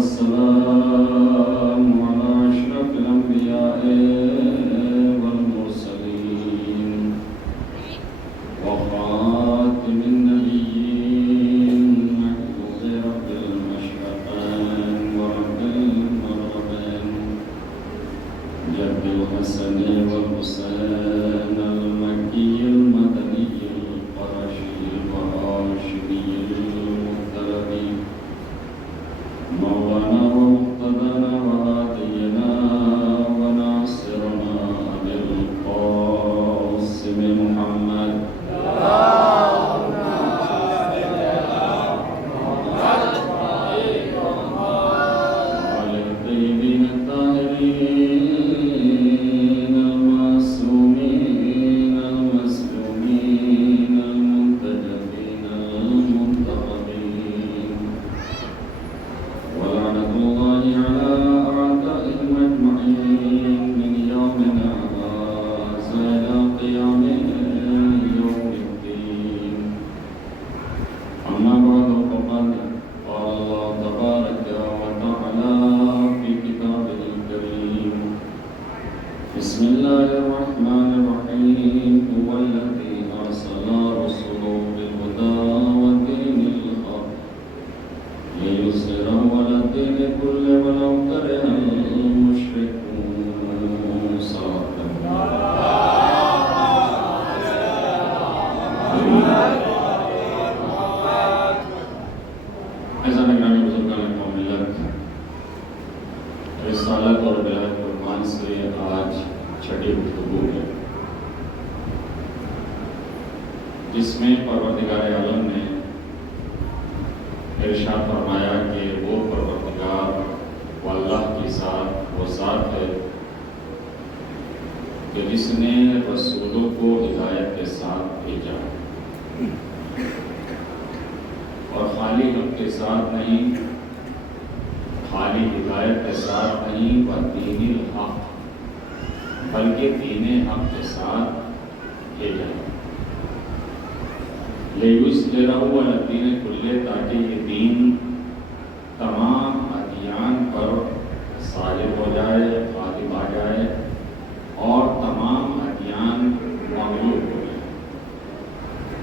والسلام على أشرف الأنبياء والمرسلين وخاتم النبيين محفوظ رب المشرقين ورب المغربين جد الحسن والحسين المكي المدني القرشي الهاشمي المطلبي مولانا ومقتدانا وهادينا وناصرنا بالقاسم محمد وعلى الطيبين الطاهرين المعصومين المسلومين المنتجبين المنتخبين ولعنة الله على أعدائهم أجمعين من يومنا هذا إلى قيام يوم الدين أما بعد فقد قال الله تبارك وتعالى في كتابه الكريم بسم الله الرحمن الرحيم هو الذي أرسل رسله بالهدى ودين الحق ليظهره على الدين كله ولو كره المشركون صدق ایسا نگرانی بزرگان قوم ملت رسالت اور ولایت قربان سے آج چھٹی گفتگو ہے جس میں پروردگار عالم نے ارشاد فرمایا کہ وہ پروردگار وہ اللہ کی ذات وہ ذات ہے کہ جس نے رسولوں کو ہدایت کے ساتھ بھیجا اور خالی حق کے ساتھ نہیں خالی ہدایت کے ساتھ نہیں دین الحق بلکہ دین حق کے ساتھ بھیجا لیظہرہ علی الدین کلہ تاکہ یہ دین تمام ادیان پر صالح ہو جائے غالب آ جائے اور تمام ادیان مغلوب ہو جائے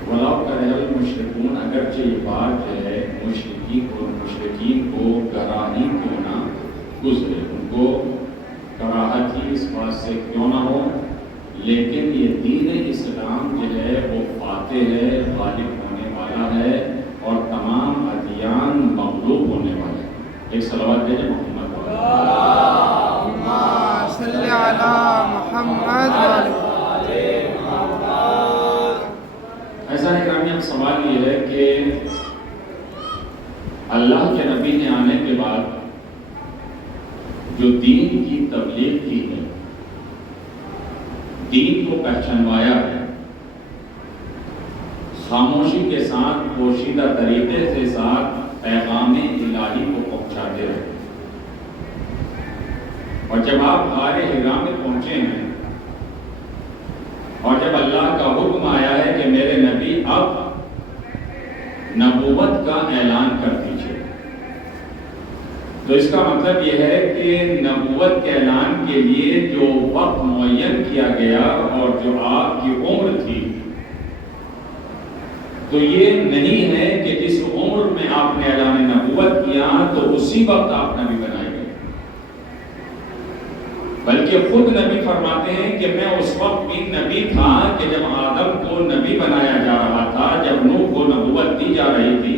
وَلَوْ كَرِهَ الْمُشْرِكُونَ اگرچہ یہ بات جو ہے مشرکین کو کراہی کیوں نہ گزرے ان کو کراہت ہی اس بات سے کیوں نہ ہو لیکن یہ دین اسلام جو ہے وہ فاتح ہے غالب ہونے والا ہے اور تمام ادیان مغلوب ہونے والے ہیں ایک صلوات دے جائے محمد اللہم صلی علی محمد ایسا اکرامی اب سوال یہ ہے کہ اللہ کے نبی نے آنے کے بعد جو دین کی تبلیغ کی ہے دین کو پہچانوایا ہے خاموشی کے ساتھ پوشیدہ طریقے کے ساتھ پیغام الہی کو پہنچاتے رہے اور جب آپ غار حرا میں پہنچے ہیں اور جب اللہ کا حکم آیا ہے کہ میرے نبی اب نبوت کا اعلان کر دیجئے تو اس کا مطلب یہ ہے کہ نبوت کے اعلان کے لیے جو وقت معین کیا گیا اور جو آپ کی عمر تھی تو یہ نہیں ہے کہ جس عمر میں آپ نے اعلان نبوت کیا تو اسی وقت آپ نبی بنائے گئے بلکہ خود نبی فرماتے ہیں کہ میں اس وقت بھی نبی تھا کہ جب آدم کو نبی بنایا جا رہا تھا جب نوح کو نبوت دی جا رہی تھی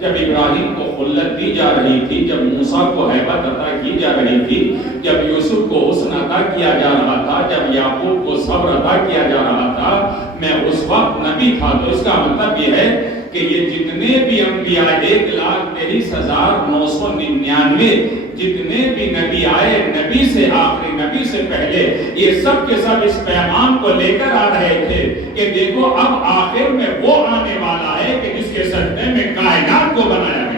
جب ابراہیم کو خلت دی جا رہی تھی جب موسیٰ کو ہیبت عطا کی جا رہی تھی جب یوسف کو حسن عطا کیا جا رہا تھا جب یعقوب کو صبر عطا کیا جا رہا تھا میں اس وقت نبی تھا تو اس کا مطلب یہ ہے کہ یہ جتنے بھی انبیاء 1,23,999 جتنے بھی نبی آئے نبی سے آخری نبی سے پہلے یہ سب کے سب اس پیغام کو لے کر آ رہے تھے کہ دیکھو اب آخر میں وہ آنے والا ہے کہ جس کے سجدے میں کائنات کو بنایا گیا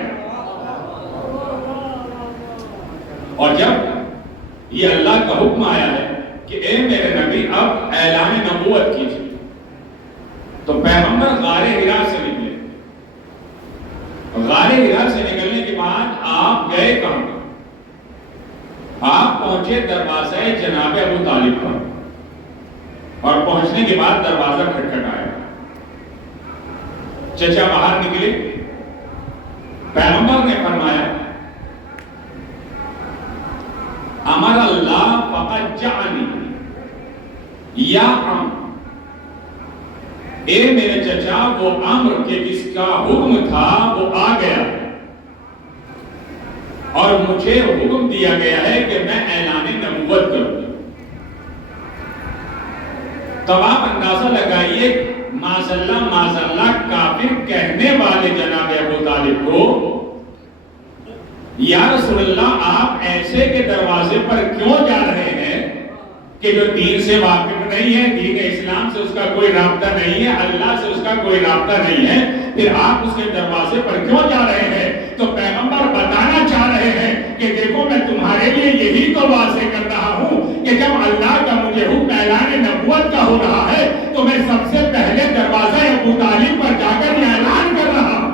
اور جب یہ اللہ کا حکم آیا ہے کہ اے میرے نبی اب اعلان نبوت کیجئے تو پیغمبر غار حرا سے نکلے غار حرا سے نکلنے کے بعد آپ گئے کہاں آپ پہنچے دروازہ جناب ابو طالب پر، اور پہنچنے کے بعد دروازہ کھٹکھٹایا، چچا باہر نکلے، پیغمبر نے فرمایا امر اللہ فقد جعنی یا امر، اے میرے چچا وہ امر کہ جس کا حکم تھا وہ آ گیا، اور مجھے حکم دیا گیا ہے کہ میں اعلان نبوت کروں۔ تب آپ اندازہ لگائیے معاذاللہ کافر کہنے والے جناب ابو طالب کو، یا رسول اللہ آپ ایسے کے دروازے پر کیوں جا رہے ہیں کہ جو دین سے واقف نہیں ہے، دین اسلام سے اس کا کوئی رابطہ نہیں ہے، اللہ سے اس کا کوئی رابطہ نہیں ہے، پھر آپ اس کے دروازے پر کیوں جا رہے ہیں؟ تو پیغمبر بتانا چاہ رہے ہیں کہ دیکھو میں تمہارے لیے یہی تو واضح کر رہا ہوں کہ جب اللہ کا مجھے حکم اعلان نبوت کا ہو رہا ہے تو میں سب سے پہلے دروازہ ابو طالب پر جا کر یہ اعلان کر رہا ہوں،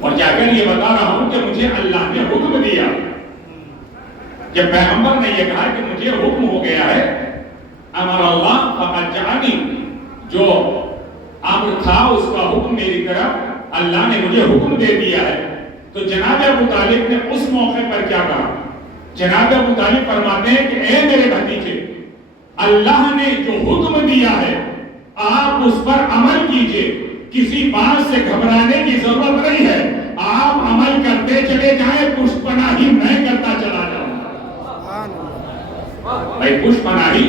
اور جا کر یہ بتا رہا ہوں کہ مجھے اللہ نے حکم دیا۔ جب پیغمبر نے یہ کہا کہ مجھے حکم ہو گیا ہے، امر اللہ فقد جعنی، جو امر تھا اس کا حکم میری طرف اللہ نے مجھے حکم دے دیا ہے، تو جناب ابو طالب نے اس موقع پر کیا کہا؟ جناب ابو طالب فرماتے ہیں کہ اے میرے بھتیجے، اللہ نے جو حکم دیا ہے آپ اس پر عمل کیجئے، کسی بات سے گھبرانے کی ضرورت نہیں ہے، آپ عمل کرتے چلے جائیں، پشت پناہی میں کرتا چلا جاؤں گا، بھائی پشت پناہی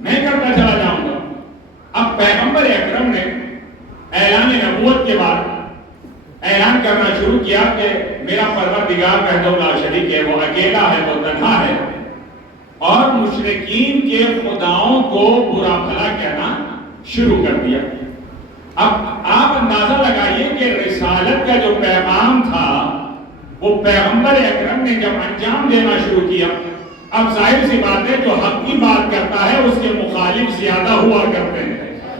میں کرتا چلا جاؤں گا۔ اب پیغمبر اکرم نے اعلان نبوت کے بعد اعلان کرنا شروع کیا کہ میرا پروردگار وحدہ لا شریک ہے، وہ اکیلا ہے، وہ تنہا ہے، اور مشرکین کے خداؤں کو برا بھلا کہنا شروع کر دیا۔ اب آپ اندازہ لگائیے کہ رسالت کا جو پیغام تھا وہ پیغمبر اکرم نے جب انجام دینا شروع کیا، اب ظاہر سی بات ہے جو حق کی بات کرتا ہے اس کے مخالف زیادہ ہوا کرتے ہیں،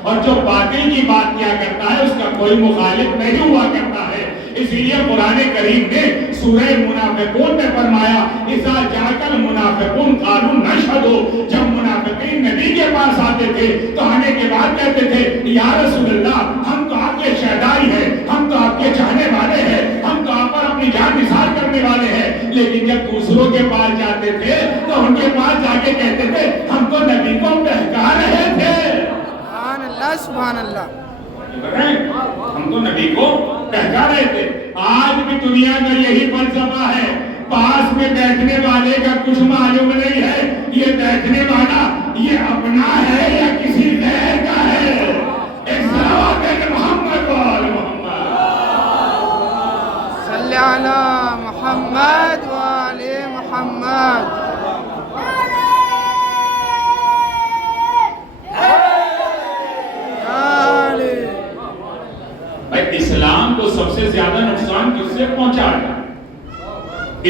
اور جو باطل کی بات کیا کرتا ہے اس کا کوئی مخالف نہیں ہوا کرتا ہے۔ اس لیے قرآن کریم نے سورہ منافقون میں فرمایا اذا جاء المنافقون قالوا نشهد، جب منافقین نبی کے پاس آتے تھے تو آنے کے بعد کہتے تھے یا رسول اللہ ہم تو آپ کے شہدائی ہیں، ہم تو آپ کے چاہنے والے ہیں، ہم تو آپ پر اپنی جان نثار کرنے والے ہیں، لیکن جب دوسروں کے پاس جاتے تھے تو ان کے پاس جا کے کہتے تھے ہم تو نبی کو بہکا رہے تھے۔ سبحان اللہ سبحان اللہ، ہم تو نبی کو بہکا رہے تھے۔ آج بھی دنیا کا یہی فلسفہ ہے، پاس میں بیٹھنے والے کا کچھ معلوم نہیں ہے یہ بیٹھنے والا یہ اپنا ہے یا کسی غیر کا ہے۔ ایک صلوات ہے کہ محمد و آل محمد، صلی علی محمد و آل محمد۔ اسلام کو سب سے زیادہ نقصان کس سے پہنچا ہے؟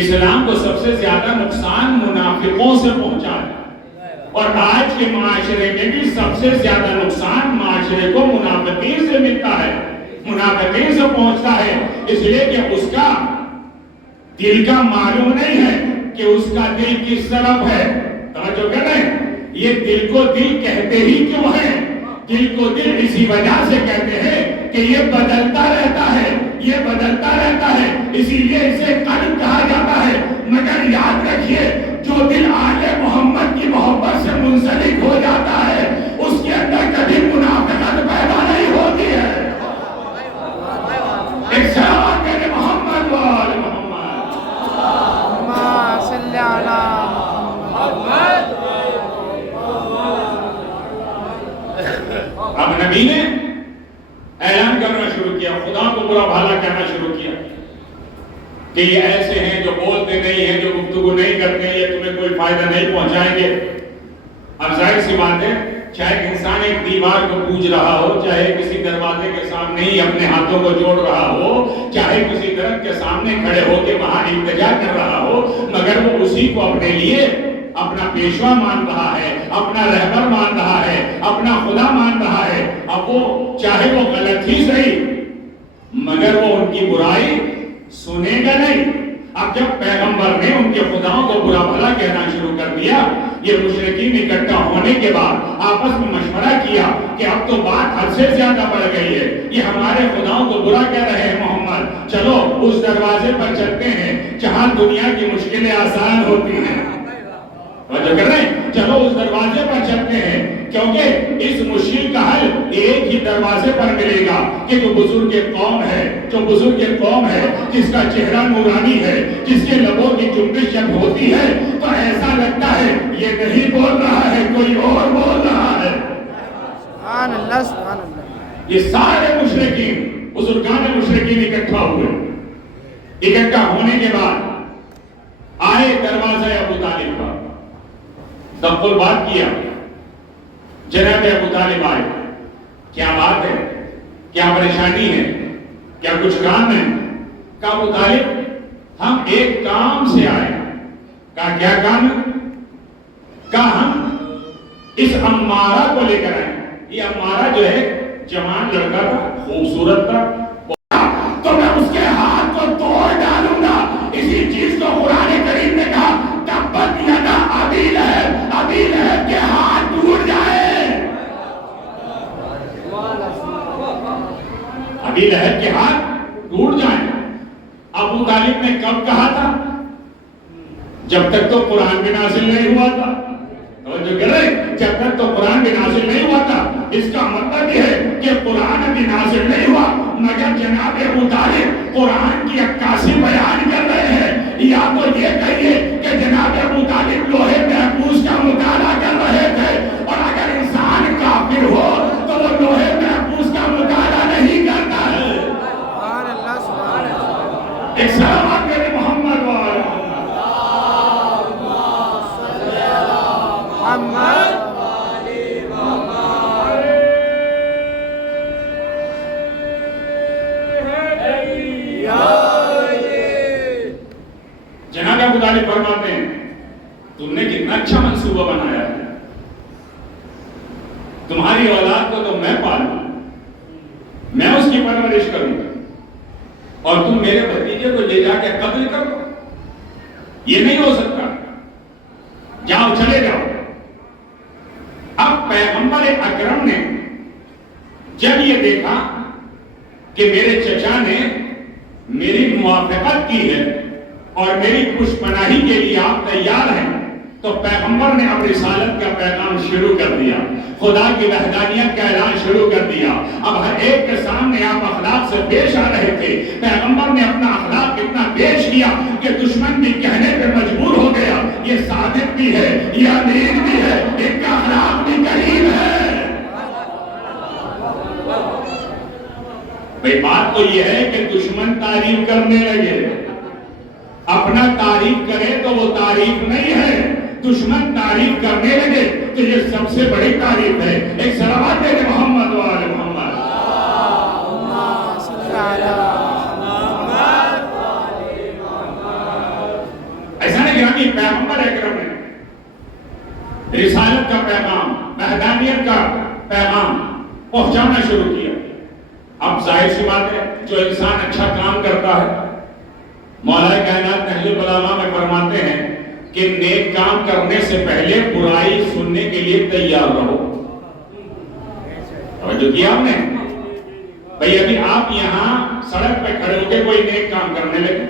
اسلام کو سب سے زیادہ نقصان منافقوں سے پہنچا ہے، اور آج کے معاشرے میں بھی سب سے زیادہ نقصان معاشرے کو منافقین سے ملتا ہے، منافقین سے پہنچتا ہے، اس لیے کہ اس کا دل کا معلوم نہیں ہے کہ اس کا دل کس طرف ہے۔ توجہ کریں، یہ دل کو دل کہتے ہی کیوں ہیں؟ دل کو دل اسی وجہ سے کہتے ہیں کہ یہ بدلتا رہتا ہے، یہ بدلتا رہتا ہے، اسی لیے اسے قلب کہا جاتا ہے۔ مگر یاد رکھیے جو دل آل محمد کی محبت سے منسلک ہو جاتا ہے اس کے اندر کبھی منافقت پیدا نہیں ہوتی ہے۔ ایک صلوات ہے محمد و آل محمد، اللہم صلی علی محمد۔ اب نبی نے اعلان کرنا شروع کیا، خدا کو برا بھلا کہنا شروع کیا کہ یہ ایسے ہیں جو بولتے نہیں ہیں، جو گفتگو نہیں کرتے ہیں، یہ تمہیں کوئی فائدہ نہیں پہنچائیں گے۔ اب ظاہر سی بات ہے چاہے انسان ایک دیوار کو پوج رہا ہو، چاہے کسی دروازے کے سامنے ہی اپنے ہاتھوں کو جوڑ رہا ہو، چاہے کسی درخت کے سامنے کھڑے ہو کے وہاں التجا کر رہا ہو، مگر وہ اسی کو اپنے لیے اپنا پیشوا مان رہا ہے، اپنا رہبر مان رہا ہے، اپنا خدا مان رہا ہے۔ اب وہ چاہے وہ غلط ہی صحیح مگر وہ ان کی برائی سنے گا نہیں۔ اب جب پیغمبر نے ان کے خداؤں کو برا بھلا کہنا شروع کر دیا، یہ مشرکین اکٹھا ہونے کے بعد آپس میں مشورہ کیا کہ اب تو بات حد سے زیادہ بڑھ گئی ہے، یہ ہمارے خداؤں کو برا کہہ رہے ہیں محمد، چلو اس دروازے پر چلتے ہیں جہاں دنیا کی مشکلیں آسان ہوتی ہیں، توجہ کر رہے ہیں، چلو اس دروازے پر چلتے ہیں، کیونکہ اس مشکل کا حل ایک ہی دروازے پر ملے گا کہ جو بزرگ قوم ہے، جس کا چہرہ نورانی ہے، جس کے لبوں کی جنبش جب ہوتی ہے تو ایسا لگتا ہے یہ نہیں بول رہا ہے، کوئی اور بول رہا ہے۔ سبحان اللہ سبحان اللہ۔ یہ سارے مشرکین، بزرگان مشرکین اکٹھا ہوئے، اکٹھا ہونے کے بعد آئے دروازہ ابو طالب پر، دبل بات کیا، جناب ابو طالب آئے، کیا بات ہے، کیا پریشانی ہے، کیا کچھ کام ہے؟ کہا ابو طالب ہم ایک کام سے آئے۔ کہا کیا کام ہے؟ کہا ہم اس عمارہ کو لے کر آئے۔ یہ عمارہ جو ہے جوان لڑکا تھا، خوبصورت تھا، تو میں اس کے ہاتھ کو توڑ ڈالوں گا۔ اسی چیز کو قرآن کریم نے کہا تبت یدا ابی لہب کے ہاتھ ٹوٹ جائے۔ ابی لہب کے ہاتھ ٹوٹ جائیں۔ ابو طالب نے کب کہا تھا؟ جب تک تو قرآن بھی نازل نہیں ہوا تھا۔ جو کہہ رہے جب تک تو قرآن بھی نازل نہیں ہوا تھا، اس کا مطلب یہ ہے کہ قرآن بھی نازل نہیں ہوا، مگر جناب ابو طالب قرآن کی عکاسی بیان کر رہے ہیں۔ یا تو یہ کہیے کہ جناب ابو طالب لوہے محفوظ کا مطالعہ کر رہے تھے، اور اگر انسان کافر ہو تو وہ لوہے محفوظ کا مطالعہ نہیں کرتا ہے۔ سبحان اللہ سبحان اللہ۔ ایک سلام کرے محمد وآلہ محمد۔ جناب ابو طالب فرماتے ہیں تم نے کتنا اچھا منصوبہ بنایا ہے، تمہاری اولاد کو تو میں پالوں، میں اس کی پرورش کروں گا، اور تم میرے بھتیجے کو لے جا کے قتل کرو، یہ نہیں ہو سکتا، جاؤ چلے جاؤ۔ اب پیغمبر اکرم نے جب یہ دیکھا کہ میرے چچا نے میری موافقت کی ہے اور میری پشپناہی کے لیے آپ تیار ہیں، تو پیغمبر نے اب رسالت کا پیغام شروع کر دیا، خدا کی وحدانیت کا اعلان شروع کر دیا۔ اب ہر ایک کے سامنے آپ اخلاق سے پیش آ رہے تھے۔ پیغمبر نے اپنا اخلاق اتنا پیش کیا کہ دشمن بھی کہنے پہ مجبور ہو گیا یہ صادق بھی ہے، یہ امین بھی ہے، ان کا اخلاق بھی کریم ہے۔ بھئی بات تو یہ ہے کہ دشمن تعریف کرنے لگے، اپنا تعریف کرے تو وہ تعریف نہیں ہے، دشمن تعریف کرنے لگے تو یہ سب سے بڑی تعریف ہے۔ ایک صلوات دے محمد وآل محمد۔ ایسا نہیں کہ پیغمبر اکرم نے رسالت کا پیغام، وحدانیت کا پیغام پہنچانا شروع کیا۔ اب ظاہر سی بات ہے جو انسان اچھا کام کرتا ہے، مولا کائنات نہج البلاغہ میں فرماتے ہیں کہ نیک کام کرنے سے پہلے برائی سننے کے لیے تیار رہو۔ توجہ کیا آپ نے؟ بھئی ابھی آپ یہاں سڑک پہ کھڑے ہو کے کوئی نیک کام کرنے لگے،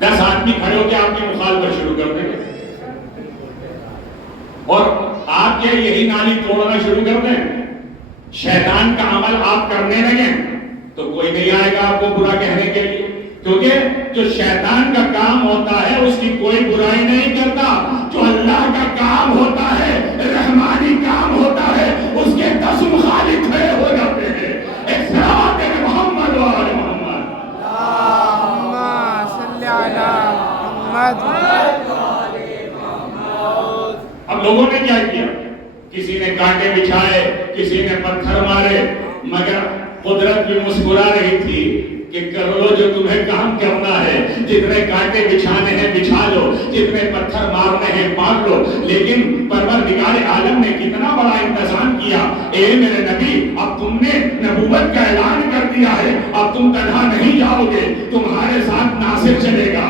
10 آدمی کھڑے ہو کے آپ کی مخالفت شروع کر دیں گے، اور آپ کیا یہی نالی توڑنا شروع کر دیں، شیطان کا عمل آپ کرنے لگیں، تو کوئی نہیں آئے گا آپ کو برا کہنے کے لیے، کیونکہ جو شیطان کا کام ہوتا ہے اس کی کوئی برائی نہیں کرتا، جو اللہ کا کام ہوتا ہے، رحمانی کام ہوتا ہے، اس کے 10 مخالف کھڑے ہو جاتے ہیں۔ ایک صلوات ہے محمد و آل محمد۔ اللہم صلی علی محمد۔ اب لوگوں نے کیا کیا؟ کسی نے کانٹے بچھائے، کسی نے پتھر مارے، مگر قدرت بھی مسکرا رہی تھی کہ کر لو جو تمہیں کام کرنا ہے، جتنے کانٹے بچھانے ہیں بچھا لو، جتنے پتھر مارنے ہیں مار لو، لیکن پروردگار عالم نے کتنا بڑا انتظام کیا۔ اے میرے نبی، اب تم نے نبوت کا اعلان کر دیا ہے، اب تم تنہا نہیں جاؤ گے، تمہارے ساتھ ناصر چلے گا،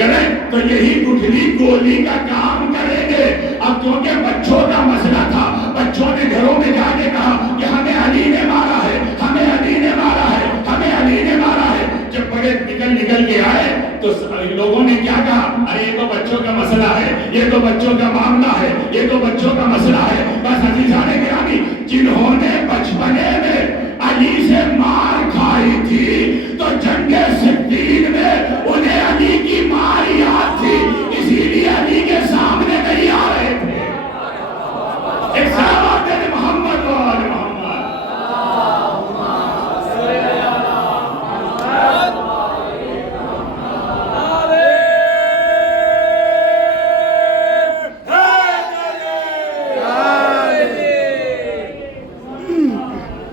کریں تو یہی گٹھلی گولی کا کام کریں گے. اب کیونکہ بچوں کا مسئلہ تھا, بچوں نے گھروں میں جا کے کہا کہ ہمیں علی نے مارا ہے, ہمیں علی نے مارا ہے, ہمیں علی نے مارا ہے. جب بڑے نکل کے آئے تو لوگوں نے کیا کہا, ارے یہ تو بچوں کا مسئلہ ہے, یہ تو بچوں کا معاملہ ہے, یہ تو بچوں کا مسئلہ ہے. بس عزیزان گرامی, جنہوں نے بچپنے میں علی سے مار کھائی تھی تو جنگ صفین میں انہیں علی کی مار یاد تھی, اسی لیے علی کے سامنے نہیں آ رہے تھے. ایک صحابہ تیرے محمد و آل محمد.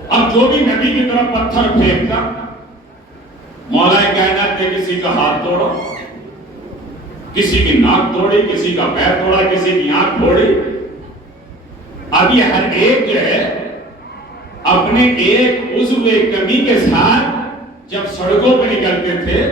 اب جو بھی نبی کی طرف پتھر پھینکتا, مولا کائنات نے کسی کا ہاتھ توڑا, کسی کی ناک توڑی, کسی کا پیر توڑا, کسی کی آنکھ پھوڑی. اب یہ ہر ایک جو ہے اپنے ایک عضو کمی کے ساتھ جب سڑکوں پہ نکلتے تھے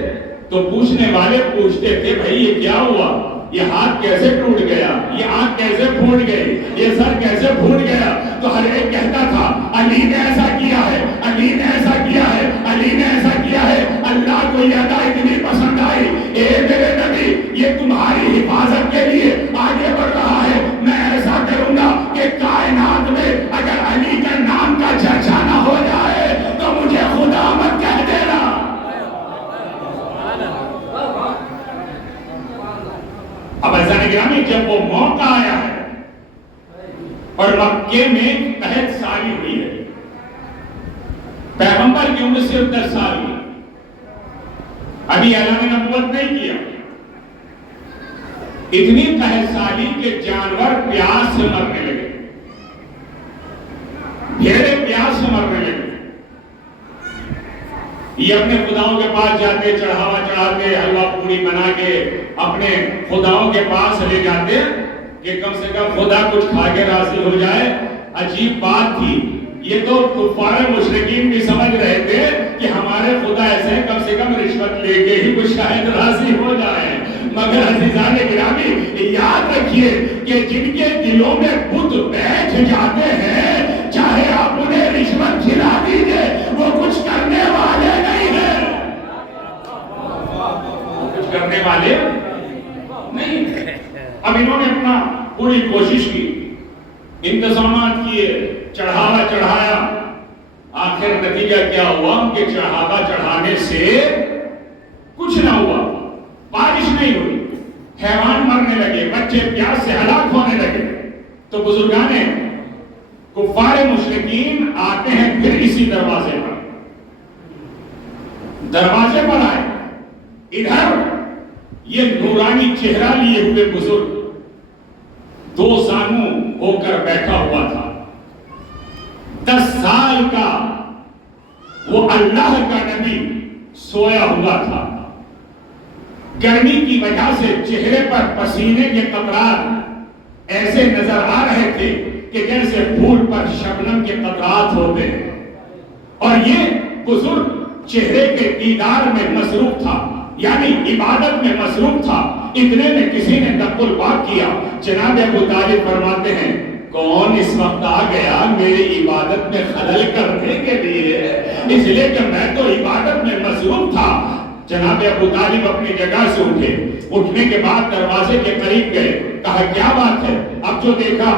تو پوچھنے والے پوچھتے تھے, بھائی یہ کیا ہوا, یہ ہاتھ کیسے ٹوٹ گیا, یہ آنکھ کیسے پھوٹ گئی, یہ سر کیسے پھوٹ گیا. تو ہر ایک کہتا تھا علی نے ایسا کیا ہے, علی نے ایسا کیا ہے, علی نے ایسا کیا ہے. اللہ کو یہ ادا اتنی پسند آئی, اے میرے نبی یہ تمہاری حفاظت کے لیے آگے بڑھ رہا ہے, میں ایسا کروں گا کہ کائنات میں اگر علی کا نام کا چرچا نہ ہو جائے تو مجھے خدا مت کہہ دینا. اب ایسا نگرانی جب وہ موقع آیا ہے اور مکے میں قحط سالی ہوئی ہے, پیغمبر کی عمر صرف 10 سال ہوئی, ابھی اعلان نبوت نہیں کیا. اتنی قحط سالی کے جانور پیاس سے مرنے لگے, بھیڑیں پیاس سے مرنے لگے. یہ اپنے خداؤں کے پاس جاتے, چڑھاوا چڑھاتے, حلوہ پوری بنا کے اپنے خداؤں کے پاس لے جاتے کہ کم سے کم خدا کچھ کھا کے راضی ہو جائے. عجیب بات تھی, یہ تو کفار مشرکین بھی سمجھ رہے تھے کہ ہمارے خدا ایسے ہیں, کم سے کم رشوت لے کے ہی کچھ شاید راضی ہو جائے. مگر عزیزان گرامی یاد رکھیے کہ جن کے دلوں میں بت بیٹھ جاتے ہیں, چاہے آپ انہیں رشوت کھلا دیجئے, وہ کچھ کرنے والے نہیں ہیں, کچھ کرنے والے نہیں. اب انہوں نے اپنا پوری کوشش کی, انتظامات کیے, چڑھاوا چڑھایا. آخر نتیجہ کیا ہوا, ان کے چڑھاوا چڑھانے سے کچھ نہ ہوا, بارش نہیں ہوئی, حیوان مرنے لگے, بچے پیاس سے ہلاک ہونے لگے. تو بزرگان کفار مشرکین آتے ہیں پھر اسی دروازے پر آئے. ادھر یہ نورانی چہرہ لیے ہوئے بزرگ 2 زانوں ہو کر بیٹھا ہوا تھا, 10 سال کا وہ اللہ کا نبی سویا ہوا تھا. گرمی کی وجہ سے چہرے پر پسینے کے قطرات ایسے نظر آ رہے تھے کہ جیسے پھول پر شبنم کے قطرات ہوتے. اور یہ بزرگ چہرے کے دیدار میں مصروف تھا, یعنی عبادت میں مصروف تھا. اتنے میں کسی نے نقل بات کیا. جناب ابو طالب فرماتے ہیں, کون اس وقت آ گیا میری عبادت میں خلل کرنے کے لیے, اس لیے کہ میں تو عبادت میں مصروف تھا. جناب ابو طالب اپنی جگہ سے اٹھے, اٹھنے کے بعد دروازے کے قریب گئے, کہا کیا بات ہے. اب جو دیکھا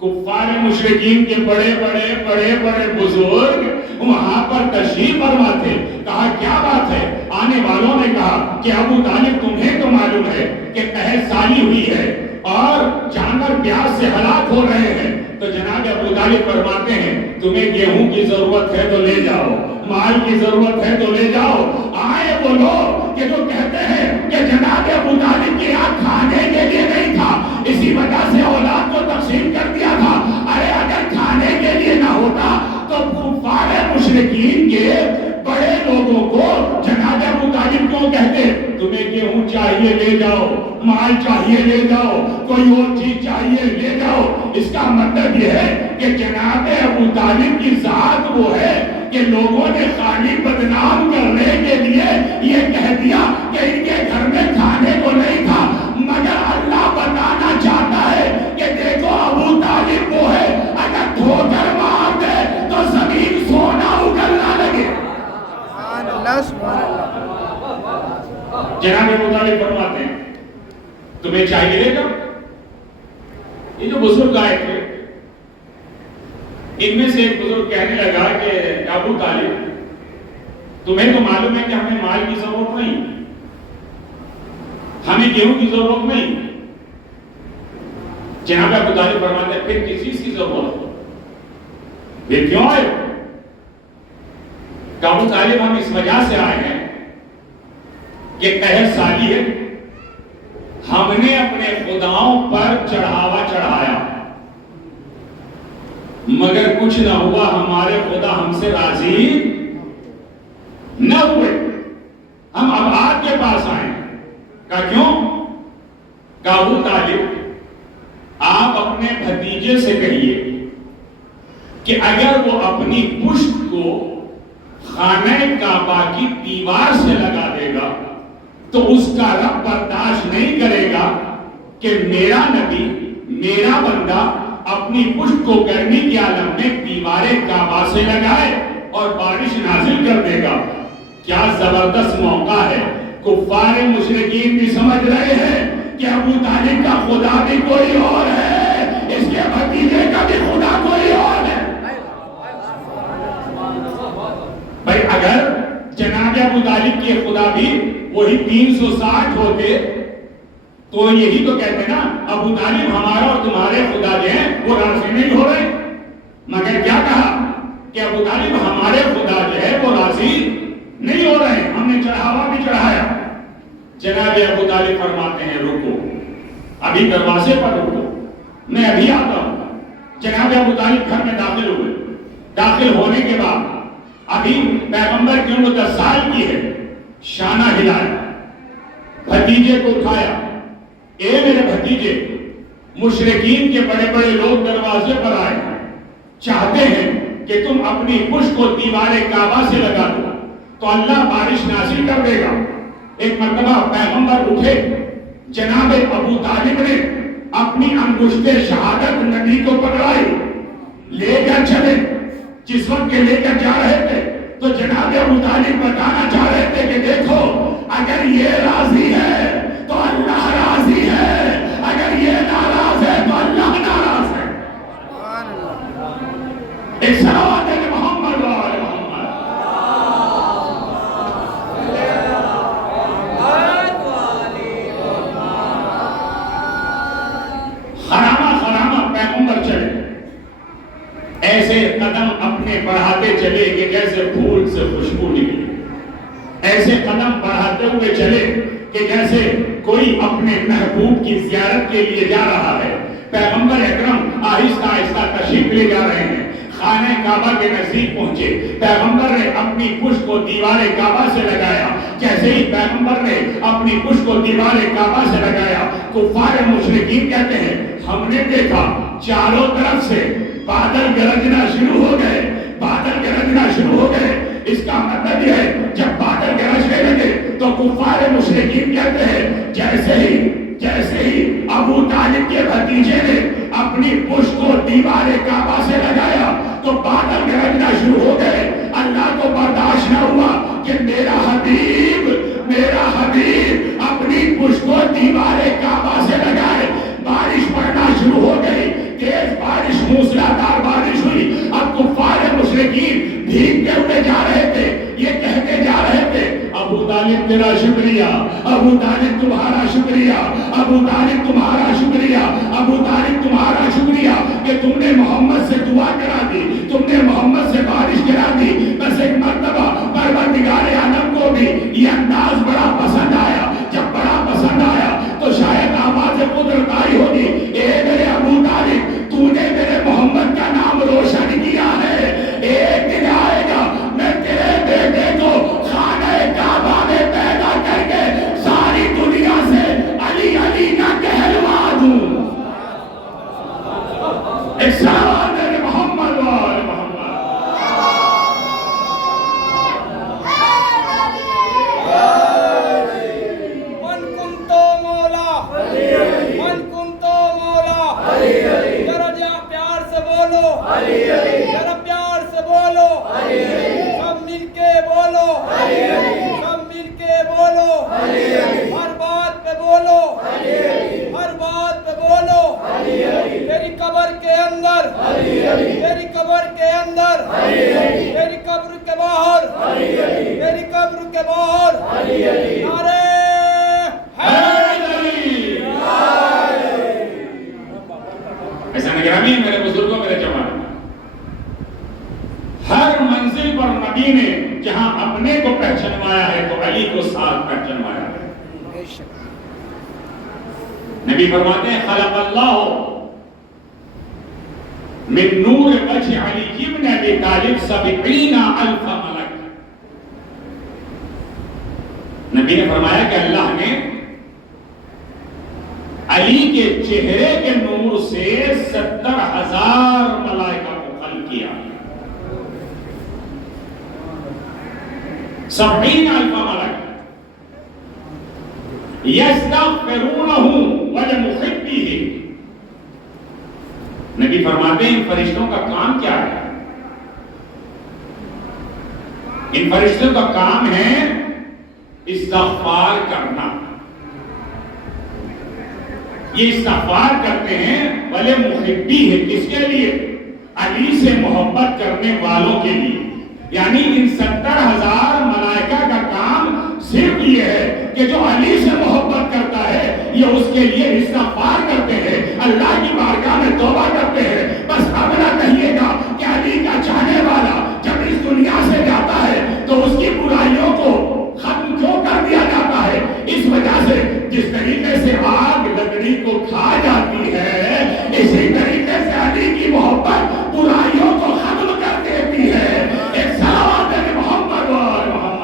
کفار مشرکین کے بڑے بڑے بزرگ وہاں پر تشریف فرما تھے. کہا کیا بات ہے. آنے والوں نے کہا کہ ابو طالب تمہیں تو معلوم ہے کہ قحط سالی ہوئی ہے اور جانور پیاس سے ہلاک ہو رہے ہیں. تو جناب ابو طالب فرماتے ہیں, تمہیں گیہوں کی ضرورت ہے تو لے جاؤ, مال کی ضرورت ہے تو لے جاؤ. آئے وہ لوگ کہ جو کہتے ہیں کہ جناب ابو طالب کے یہاں کھانے کے لیے نہیں تھا, اسی وجہ سے اولاد کو تقسیم کر دیا تھا. ارے اگر کھانے کے لیے نہ ہوتا تو کفار مشرکین کے بڑے لوگوں کو جناب ابو طالب کیوں کہتے, تمہیں گیہوں چاہیے لے جاؤ, مال چاہیے لے جاؤ, کوئی اور چیز چاہیے لے جاؤ. اس کا مطلب یہ ہے کہ جناب ابو طالب کی ذات وہ ہے کہ لوگوں نے خالی بدنام کرنے کے لیے یہ کہہ دیا کہ ان کے گھر میں کھانے کو اللہ سبحان اللہ. جناب ابو طالب فرماتے ہیں تمہیں چاہیے گا. یہ جو بزرگ آئے تھے ان میں سے ایک بزرگ کہنے لگا کہ ابو طالب تمہیں تو معلوم ہے کہ ہمیں مال کی ضرورت نہیں, ہمیں گیہوں کی ضرورت نہیں. جناب ابو طالب فرماتے ہیں پھر کس چیز کی ضرورت ہے, پھر کیوں آئے؟ کہ ابو طالب ہم اس وجہ سے آئے ہیں کہ قحط سالی ہے, ہم نے اپنے خداؤں پر چڑھاوا چڑھایا مگر کچھ نہ ہوا, ہمارے خدا ہم سے راضی نہ ہوئے, ہم اب آپ کے پاس آئے. کہا کیوں؟ کہ ابو طالب آپ اپنے بھتیجے سے کہیے کہ اگر وہ اپنی پشت کو خانہ کعبہ کی دیوار سے لگا دے گا تو اس کا رب برداشت نہیں کرے گا کہ میرا نبی میرا بندہ اپنی پشت کو گرمی کے عالم میں دیوار کعبہ سے لگائے اور بارش نازل کر دے گا. کیا زبردست موقع ہے. کفار مشرکین بھی سمجھ رہے ہیں کہ ابو طالب کا خدا بھی کوئی اور ہے, اس کے بھتیجے کا بھی خدا کوئی اور ہے. بھائی اگر جناب ابو طالب کی خدا بھی وہی 360 ہوتے تو یہی تو کہتے نا ابو طالب ہمارا اور تمہارے خدا جو ہیں وہ راضی نہیں ہو رہے. مگر کیا کہا کہ ابو طالب ہمارے خدا جو ہے وہ راضی نہیں ہو رہے, ہم نے چڑھاوا بھی چڑھایا. جناب ابو طالب فرماتے ہیں رکو, ابھی دروازے پر رکو, میں ابھی آتا ہوں. جناب ابو طالب گھر میں داخل ہوئے. داخل ہونے کے بعد ابھی پیغمبر کی عمر 10 سال کی ہے, شانہ ہلایا, بھتیجے کو اٹھایا, اے میرے بھتیجے مشرکین کے بڑے بڑے لوگ دروازے پر آئے, چاہتے ہیں کہ تم اپنی پشت کو دیوار کعبہ سے لگا دو تو اللہ بارش نازل کر دے گا. ایک مرتبہ پیغمبر اٹھے, جناب ابو طالب نے اپنی انگشت شہادت نبی کو پکڑائی, لے کر چلے. جس وقت کے لے کر جا رہے تھے تو جناب ابو طالب بتانا چاہ رہے تھے کہ دیکھو اگر یہ راضی ہے تو اللہ راضی ہے, اگر یہ ناراض ہے تو اللہ ناراض ہے. ایک صلوات ہے محمد و آل محمد. خرامہ خرامہ پیغمبر چلے, ایسے قدم اپنے بڑھاتے چلے کہ جیسے پھول سے خوشبو نکلی, ایسے قدم بڑھاتے ہوئے چلے کہ جیسے کوئی اپنے محبوب کی زیارت کے لیے جا رہا ہے. پیغمبر اکرم آہستہ آہستہ تشریف لے جا رہے ہیں, خانہ کعبہ کے نزدیک پہنچے. پیغمبر نے اپنی پشت کو دیوار کعبہ سے لگایا. جیسے ہی پیغمبر نے اپنی پشت کو دیوار کعبہ سے لگایا, کفار مشرکین کہتے ہیں ہم نے دیکھا چاروں طرف سے بادل گرجنا شروع ہو گئے, بادل گرجنا شروع ہو گئے. اس کا مطلب یہ ہے جب بادل گرجنے لگے تو کفار مشرکین کہتے ہیں جیسے ہی ابو طالب کے بھتیجے نے اپنی پشت کو دیوار کعبہ سے لگایا تو بادل گرجنا شروع ہو گئے. اللہ کو برداشت نہ ہوا کہ میرا حبیب اپنی پشت کو دیوار کعبہ سے لگائے. بارش پڑنا شروع ہو گئی, تیز بارش, موسلادھار بارش ہوئی. اب کفار مشرکین بھیگتے ہوئے جا رہے تھے, یہ کہتے جا رہے تھے ابو طالب تیرا شکریہ, ابو طالب تمہارا شکریہ, ابو طالب تمہارا شکریہ, ابو طالب تمہارا شکریہ کہ تم نے محمد سے دعا کرا دی, تم نے محمد سے بارش کرا دی. بس ایک مرتبہ پروردگار عالم کو بھی یہ انداز بڑا پسند آیا. جب بڑا پسند آیا تو شاید آواز قدرت آئی ہوگی, اے میرے ابو طالب تو نے میرے محمد کا نام روشن کیا ہے, ایک دن آئے گا میں تیرے بیٹے کو خانہ کعبہ میں پیدا کر کے ساری دنیا سے علی علی نہ کہلوا دوں. ایک صلوات ہے محمد و آل محمد. میری قبر کے باہر میری قبر کے باہر نعرے حیدری. ایسا نگرامی میرے بزرگوں میرے جوان، ہر منزل پر نبی نے جہاں اپنے کو پہچنوایا ہے تو علی کو ساتھ پہچنوایا ہے. نبی فرماتے ہیں خلق اللہ من نور وجہ علی ابن ابی طالب 70,000 ملک. نبی نے فرمایا کہ اللہ نے علی کے چہرے کے نور سے 70,000 ملائکہ کو خلق کیا. 70,000 ملک یستغفرونہ ولمحبہ. نبی فرماتے ہیں ان فرشتوں کا کام کیا ہے؟ ان فرشتوں کا کام ہے استغفار کرنا. یہ استغفار کرتے ہیں ولمحبہ ہے. کس کے لیے؟ علی سے محبت کرنے والوں کے لیے. یعنی ان 70,000 ملائکہ کا کام صرف یہ ہے کہ جو علی سے محبت کرتا ہے یہ اس کے لیے استغفار کرتے ہیں، اللہ کی بارگاہ میں توبہ کرتے ہیں. بس اب نہ کہیے گا کہ علی کا چاہنے والا جب اس دنیا سے جاتا ہے تو اس کی برائیوں کو ختم کیوں کر دیا جاتا ہے؟ اس وجہ سے جس طریقے سے آگ لکڑی کو کھا جاتی ہے اسی طریقے سے علی کی محبت برائیوں کو ختم کر دیتی ہے. ایک صلوات ہے محمد و آل محمد.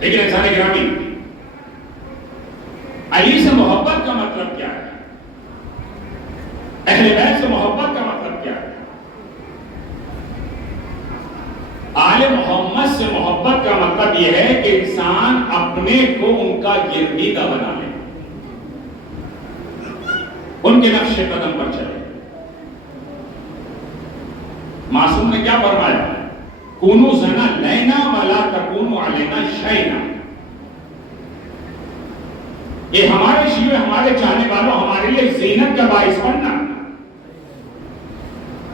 لیکن انسان گرامی، علی سے محبت کا مطلب کیا ہے؟ اہل بیت سے محبت کا مطلب کیا ہے؟ آل محمد سے محبت کا مطلب یہ ہے کہ انسان اپنے کو ان کا گرویدہ بنا لے، ان کے نقش قدم پر چلے. معصوم نے کیا فرمایا؟ کونو زنا لینا ولا تکونو علینا شینا. یہ ہمارے شیوے ہمارے چاہنے والوں ہمارے لیے زینت کا باعث بننا،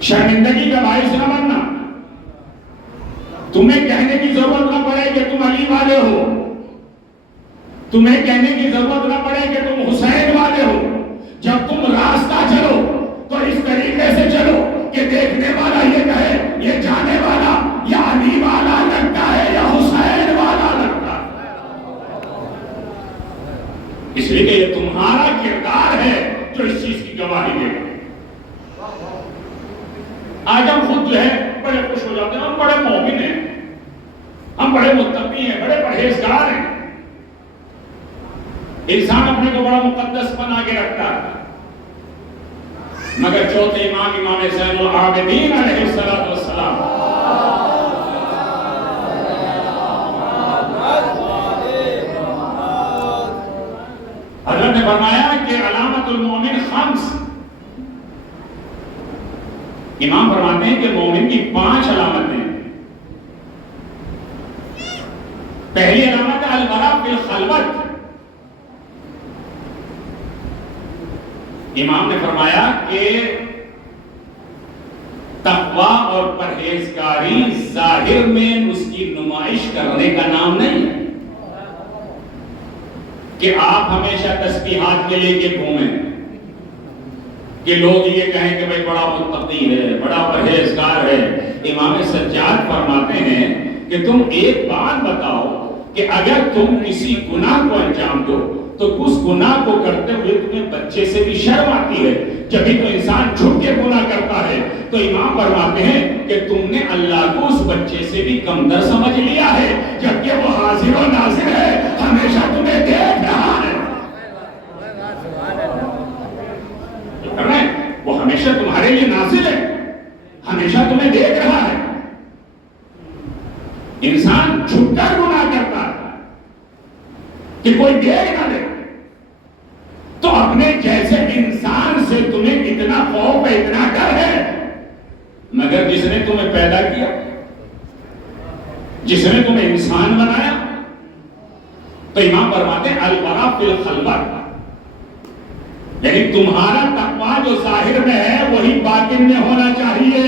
شرمندگی کا باعث نہ بننا. تمہیں کہنے کی ضرورت نہ پڑے کہ تم علی والے ہو، تمہیں کہنے کی ضرورت نہ پڑے کہ تم حسین والے ہو. جب تم راستہ چلو تو اس طریقے سے چلو کہ دیکھنے والا یہ کہے یہ جانے والا یا علی والا لگتا ہے یا حسین والا لگتا ہے. اس لیے کہ یہ تمہارا کردار ہے جو اس چیز کی گواہی دے. آج ہم خود جو ہے بڑے خوش ہو جاتے ہیں، ہم بڑے مومن ہیں، ہم بڑے متقی ہیں، بڑے پرہیزگار ہیں. انسان اپنے کو بڑا مقدس بنا کے رکھتا ہے، مگر چوتھے امام امام زین العابدین علیہ السلام حضرت نے فرمایا کہ علامت المومن خمس. امام فرماتے ہیں کہ مومن کی 5 علامتیں. پہلی علامت ہے الورع فی الخلوت. امام نے فرمایا کہ تقوی اور پرہیزگاری ظاہر میں اس کی نمائش کرنے کا نام نہیں ہے کہ آپ ہمیشہ تسبیحات کے لے کے گھومیں کہ لوگ یہ کہیں کہ بھئی بڑا متقی ہے، بڑا پرہیزگار ہے. امام سجاد فرماتے ہیں کہ تم ایک بات بتاؤ کہ اگر تم کسی گناہ کو انجام دو تو اس گناہ کو کرتے ہوئے تمہیں بچے سے بھی شرم آتی ہے. جبھی تو انسان جھک کے گناہ کرتا ہے تو امام فرماتے ہیں کہ تم نے اللہ کو اس بچے سے بھی کمتر سمجھ لیا ہے، جبکہ وہ حاضر و ناظر ہے، ہمیشہ تمہیں دیکھ رہا ہے. وہ ہمیشہ تمہارے لیے نازل ہے، ہمیشہ تمہیں دیکھ رہا ہے. انسان جھک کر گناہ کرتا ہے کہ کوئی دیکھ نہ دے. تو اپنے جیسے انسان سے تمہیں اتنا خوف ہے، اتنا ڈر ہے، مگر جس نے تمہیں پیدا کیا جس نے تمہیں انسان بنایا. تو امام فرماتے ہیں الورا فی الخلوت، یعنی تمہارا تقویٰ جو ظاہر میں ہے وہی باطن میں ہونا چاہیے.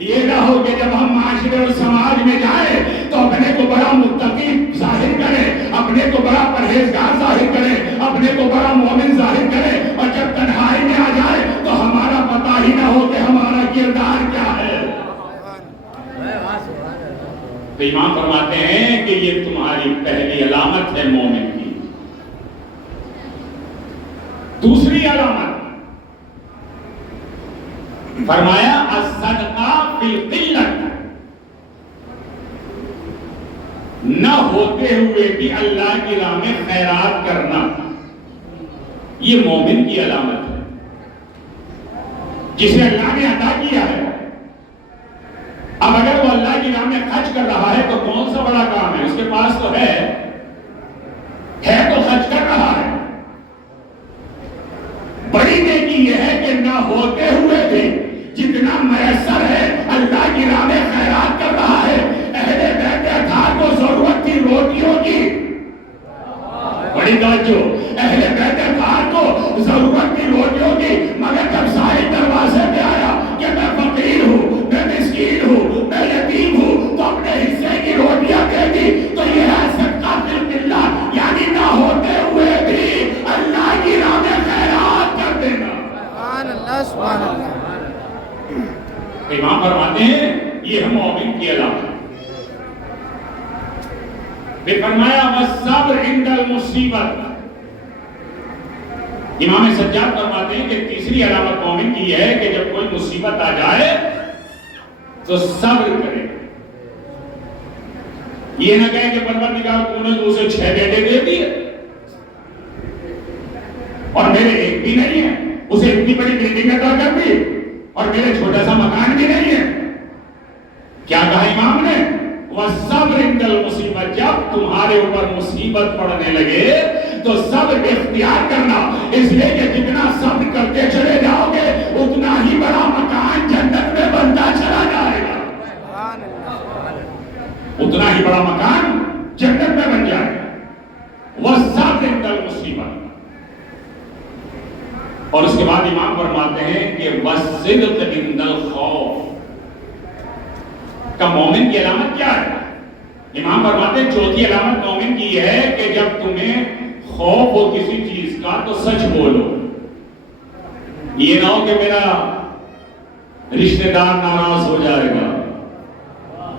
یہ نہ ہو کہ جب ہم معاشرے اور سماج میں جائیں تو اپنے کو بڑا متقی ظاہر کریں، اپنے کو بڑا پرہیزگار ظاہر کریں، اپنے کو بڑا مومن ظاہر کریں، اور جب تنہائی میں آ جائے تو ہمارا پتہ ہی نہ ہو کہ ہمارا کردار کیا ہے. تو امام فرماتے ہیں کہ یہ تمہاری پہلی علامت ہے مومن کی. دوسری علامت فرمایا الصدقہ فی القلت، نہ ہوتے ہوئے بھی اللہ کی راہ میں خیرات کرنا. یہ مومن کی علامت ہے. جسے اللہ نے عطا کیا ہے، اب اگر وہ اللہ کی راہ میں خرچ کر رہا ہے تو کون سا بڑا کام ہے؟ اس کے پاس تو ہے تو خرچ کر رہا ہے. بڑی نیکی یہ ہے کہ نہ ہوتے ہوئے بھی جتنا میسر ہے اللہ کی راہ میں خیرات کر رہا ہے. اہل بیت اطہار کو ضرورت تھی روٹیوں کی، بڑی توجہ، اہل بیت اطہار کو ضرورت تھی روٹیوں کی، مگر جب سائل دروازے پہ آیا کہ میں فقیر ہوں، میں مسکین ہوں، میں یتیم ہوں، تو اپنے حصے کی روٹیاں دے دی. تو یہ ہے صدقہ فی القلت، یعنی نہ ہوتے ہوئے بھی اللہ کی راہ میں خیرات کر دینا. سبحان اللہ سبحان اللہ. امام فرماتے ہیں یہ ہم مومن کی علامت. پھر فرمایا والصبر عند المصیبت. امام سجاد فرماتے ہیں کہ تیسری علامت مومن کی ہے کہ جب کوئی مصیبت آ جائے تو صبر کرے. یہ نہ کہے کہ پروردگار تو نے تو اسے 6 بیٹے دے دیے اور میرے ایک بھی نہیں ہے، اسے اتنی بڑی بلڈنگ عطا کر دی اور میرے چھوٹا سا مکان بھی نہیں ہے. کیا کہا امام نے؟ وَالصَّبْرِ عِنْدَ الْمُصِيبَةِ. جب تمہارے اوپر مصیبت پڑنے لگے تو صبر اختیار کرنا، اس لیے کہ جتنا صبر کرتے چلے جاؤ گے اتنا ہی بڑا مکان جنت میں بنتا چلا جائے گا. اتنا ہی بڑا مکان جنت میں بن جائے گا. وَالصَّبْرِ عِنْدَ الْمُصِيبَةِ. اور اس کے بعد امام فرماتے ہیں کہ وَالصِّدْقِ عِنْدَ الْخَوْفِ. کا مومن کی علامت کیا ہے؟ امام فرماتے ہیں چوتھی علامت مومن کی یہ ہے کہ جب تمہیں خوف ہو کسی چیز کا تو سچ بولو. یہ نہ ہو کہ میرا رشتہ دار ناراض ہو جائے گا،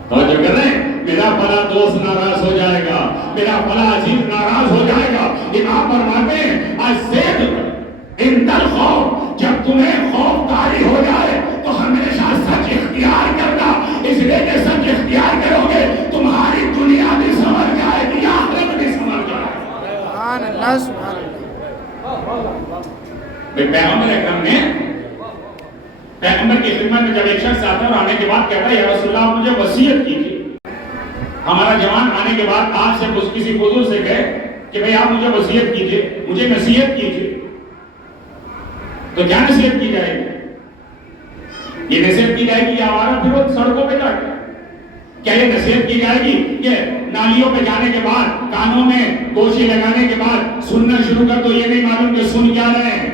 توجہ کر رہے ہیں، میرا فلاں دوست ناراض ہو جائے گا، میرا فلاں عزیز ناراض ہو جائے گا. امام فرماتے ہیں الصدق عند الخوف. جب تمہیں خوف طاری ہو جائے تو ہمیشہ سچ اختیار کرنا، اس لیے کہ سچ اختیار کرو گے تمہاری دنیا بھی سمجھ جائے گی، آخرت بھی سمجھ جائے گی. سبحان اللہ سبحان اللہ. پیغمبر اکرم نے پیغمبر کی خدمت میں جب ایک شخص آتا ہے اور آنے کے بعد کہتا ہے یا رسول اللہ مجھے وصیت کیجیے. ہمارا جوان آنے کے بعد آپ سے کسی بزرگ سے کہے کہ بھئی آپ مجھے وصیت کیجیے، مجھے نصیحت کیجیے، تو کیا نصیحت کی جائے گی؟ یہ نصیحت کی جائے گی یا آوارہ پھرو سڑکوں پہ جائے؟ کیا یہ نصیحت کی جائے گی کہ نالیوں پہ جانے کے بعد کانوں میں گوشی لگانے کے بعد سننا شروع کر دو، یہ نہیں معلوم کہ سن کیا رہے ہیں؟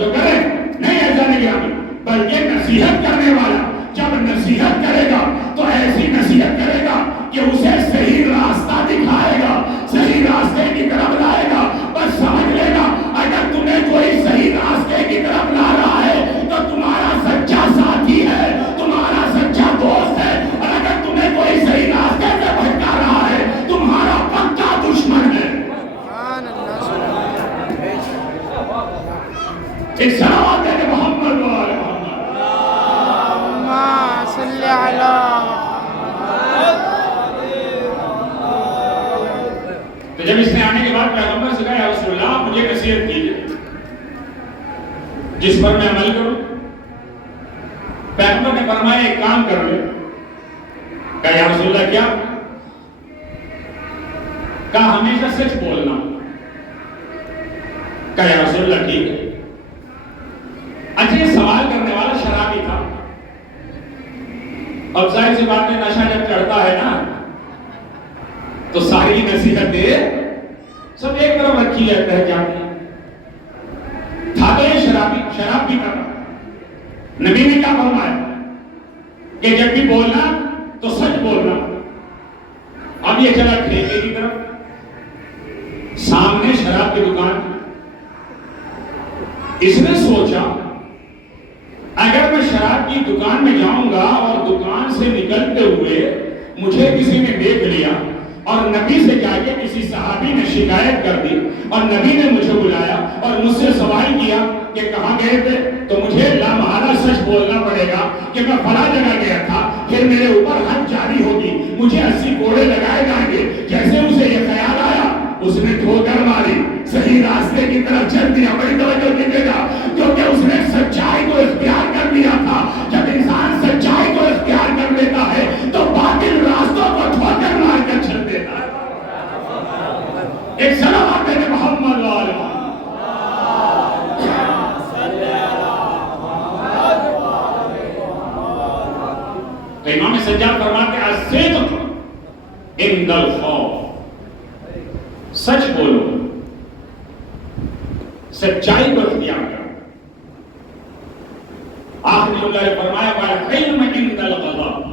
جو کریں نہیں ایسا نہیں کیا، بلکہ نصیحت کرنے والا جب نصیحت کرے گا تو ایسی نصیحت کرے گا کہ اسے صحیح راستہ دکھائے گا، صحیح راستے کی طرف لائے گا. بس سمجھ لے گا اگر تمہیں کوئی صحیح راستے کی طرف لا رہا ہے تو تمہارا سچا ساتھی ہے، تمہارا سچا دوست ہے، اور اگر تمہیں کوئی صحیح راستے سے بھٹکا رہا ہے تمہارا پکا دشمن ہے. سبحان اللہ سبحان ایک سلام ہے محمد و آل محمد. اللہم صلی علی. تو جب اس نے آنے کے بعد پیغمبر سے کہا یا رسول اللہ مجھے نصیحت کیجیے جس پر میں عمل کروں. پیغمبر نے فرمایا ایک کام کر لے. کہا یا رسول اللہ کیا؟ کہا ہمیشہ سچ بولنا. کہا یا رسول اللہ ٹھیک ہے. اچھا یہ سوال کرنے والا شرابی تھا. اب ظاہر سی بات ہے نشہ جب چڑھتا ہے نا باہری نصیحتیں سب ایک طرف رکھی ہے، رہ جاتی ہیں. تھا تو یہ شراب بھی کرنا. نبی نے کیا فرمایا کہ جب بھی بولنا تو سچ بولنا. اب یہ چلا ٹھیکے کی طرف، سامنے شراب کی دکان. اس نے سوچا اگر میں شراب کی دکان میں جاؤں گا اور دکان سے نکلتے ہوئے مجھے کسی نے دیکھ لیا اور نبی سے جا کے کسی صحابی نے شکایت کر دی اور نبی نے مجھے بلایا اور مجھ سے سوال کیا کہ کہاں گئے تھے، تو مجھے لامحالہ سچ بولنا پڑے گا کہ میں فلاں جگہ گیا تھا. پھر میرے اوپر حد جاری ہوگی، مجھے 80 کوڑے لگائے جائیں گے. جیسے اسے یہ خیال آیا اس نے ٹھوکر ماری، صحیح راستے کی طرف چل دیا. بڑی توجہ دیجیے گا، کیونکہ اس نے سچائی کو اختیار کر لیا تھا. جب انسان سچائی کو اختیار کر لیتا ہے تو باطل راستوں کو ٹھوکر مار کر چل دیتا ہے. ایک صلوات ہے محمد وآل محمد. تو امام سجاد فرماتے ہیں الصدق عند الخوف، سچ بولو، سچائی کو اختیار کرو. آخری اللہ نے فرمایا والحلم عند الغضب.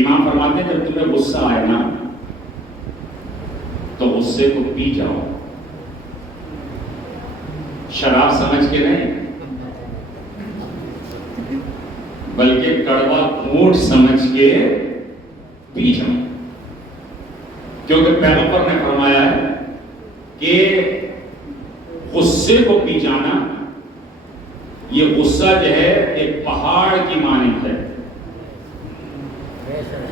امام فرماتے ہیں جب تمہیں غصہ آئے نا تو غصے کو پی جاؤ، شراب سمجھ کے نہیں بلکہ کڑوا گھونٹ سمجھ کے پی جاؤ. کیونکہ پیغمبر نے فرمایا ہے کہ غصے کو پی جانا، یہ غصہ جو ہے ایک پہاڑ کی مانند ہے،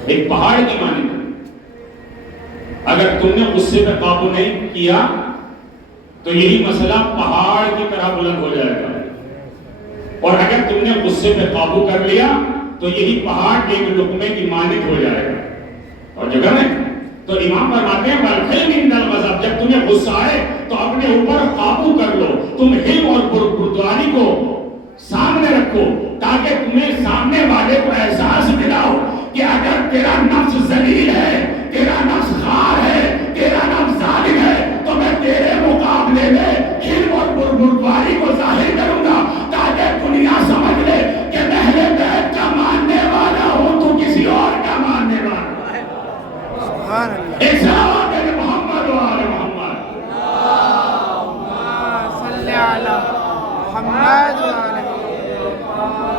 ایک پہاڑ کی مانند ہے. اگر تم نے غصے پہ قابو نہیں کیا تو یہی مسئلہ پہاڑ کی طرح بلند ہو جائے گا، اور اگر تم نے غصے پہ قابو کر لیا تو یہی پہاڑ ایک لقمے کی مانند ہو جائے گا. اور جگہ میں تو امام فرماتے ہیں والحلم عند الغضب، جب تمہیں غصہ آئے تو اپنے اوپر قابو کر لو. تم حلم اور بردباری کو سامنے رکھو تاکہ تمہیں سامنے والے کو احساس دلاؤ کہ اگر تیرا نفس ذلیل ہے، تیرا نفس خار ہے، تیرا نفس ظالم ہے، تو میں تیرے مقابلے میں حلم اور بردباری کو ظاہر کروں گا تاکہ دنیا سمجھ لے کہ میں اہل بیت کا ماننے والا ہوں، تو کسی اور کا ماننے والا ہے. سبحان اللہ. ایک صلوات ہے محمد وآل محمد. اللہم صلی علی محمد وآل محمد.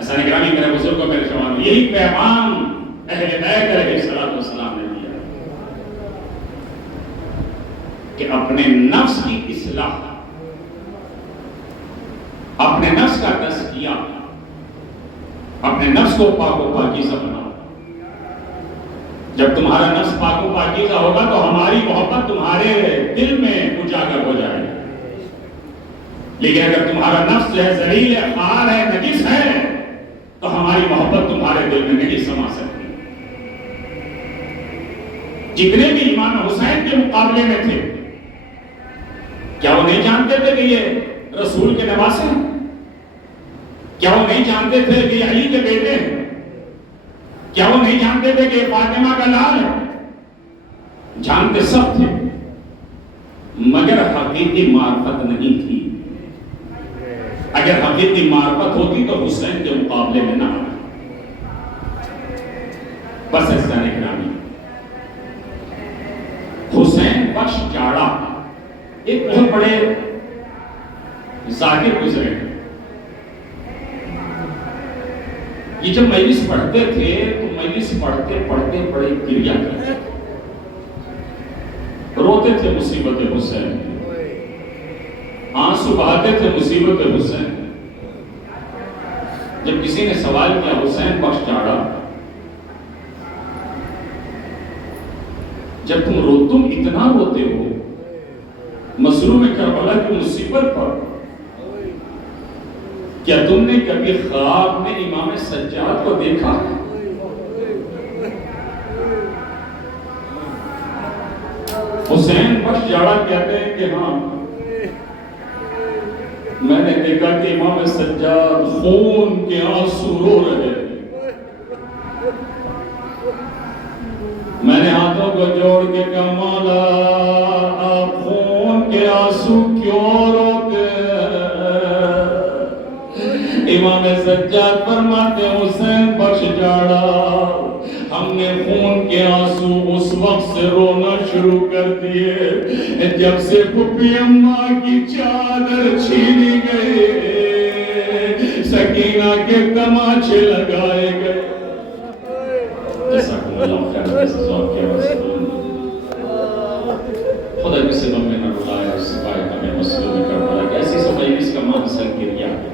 حسن گرامی میرے بزرگوں میرے جوانوں، یہی پیغام اہل بیت علیہ السلام نے دیا کہ اپنے نفس کی اصلاح، اپنے نفس کا تزکیہ، اپنے نفس کو پاک و پاکیزہ بناؤ. جب تمہارا نفس پاک و پاکیزہ ہوگا تو ہماری محبت تمہارے دل میں اجاگر ہو جائے گی. لیکن اگر تمہارا نفس جو ہے ذلیل ہے، خار ہے، نجس ہے، تو ہماری محبت تمہارے دل میں نہیں سما سکتی. جتنے بھی امام حسین کے مقابلے میں تھے، کیا وہ نہیں جانتے تھے کہ یہ رسول کے نواسے ہیں؟ کیا وہ نہیں جانتے تھے کہ یہ علی کے بیٹے ہیں؟ کیا وہ نہیں جانتے تھے کہ یہ فاطمہ کا لال ہے؟ جانتے سب تھے، مگر حقیقی معرفت نہیں تھی. اگر حقیقی معرفت ہوتی تو حسین کے مقابلے میں نہ آتی. بس عزیزان گرامی، حسین بخش جاڑا ایک بہت بڑے ذاکر گزرے. یہ جب مجلس پڑھتے تھے تو مجلس پڑھتے پڑھتے بڑے گریہ کرتے، روتے تھے مصیبت حسین، آنسو بہاتے تھے مصیبت حسین. جب کسی نے سوال کیا حسین بخش جاڑا، جب تم اتنا روتے ہو مظلوم کربلا کی مصیبت پر، کیا تم نے کبھی خواب میں امام سجاد کو دیکھا؟ حسین بخش جاڑا کہتے ہیں کہ ہاں، میں نے دیکھا کہ امام سجاد خون کے آنسو رو رہے. میں نے ہاتھوں کو جوڑ کے کہا مولا آپ خون کے آنسو کیوں روتے؟ امام سجاد فرماتے حسین بخش جاڑا ہم نے خون کے آنسو اس وقت سے رونا شروع کر دیے جب سے پھپھی اماں کی چادر چھینی گئی، سکینہ کے تماچے لگائے گئے۔ جزاکم اللہ خیر خدا کی سبب میں نہ رلائے سپائے ہمیں مسلم کربلا کہ ایسی سبائی اس کا منصر گریا ہے۔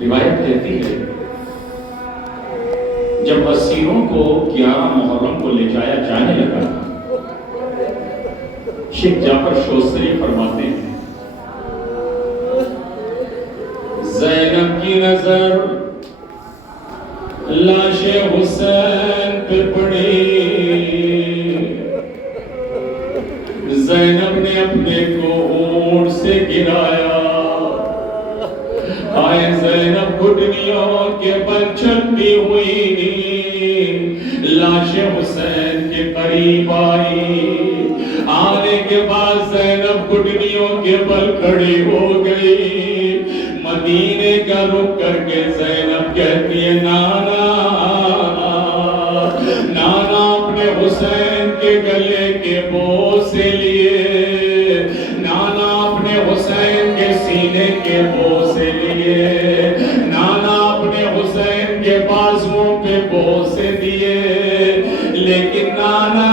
روایت کہتی ہے جب اسیروں کو 11 محرم کو لے جایا جانے لگا، شیخ جعفر شوستری فرماتے ہیں زینب کی نظر لاش حسین پہ پڑی، زینب نے اپنے کو اونٹ سے گرایا، آئے زینب گھٹنیوں کے بل چلتی ہوئی لاش حسین کے قریب آئی، آنے کے بعد زینب گھٹنیوں کے بل کھڑی ہو گئی، مدینے کا رخ کر کے زینب کہتی ہے نانا نانا اپنے حسین کے گلے کے بوسے لیے، نانا اپنے حسین کے سینے کے بوسے لیے، نانا اپنے حسین کے بازوؤں پہ بوسے دیے، لیکن نانا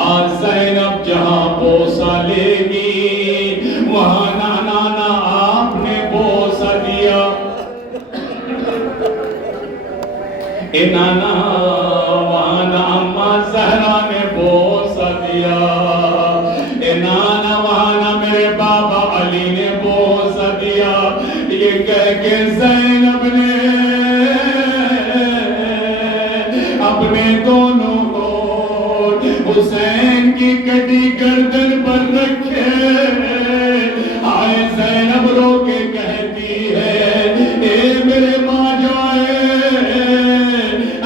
آج زینب جہاں بوسا لے گی وہاں نانا آپ نے بوسا دیا، اے نانا وہاں اماں زہرا نے بوسا دیا، اے نانا وہاں میرے بابا علی نے بوسا دیا، یہ کہہ کے زینب نے اپنے دونوں ہاتھ حسین کی کٹی گردن پر رکھے، آئے زینب رو کے کہتی ہے اے میرے ماں جائے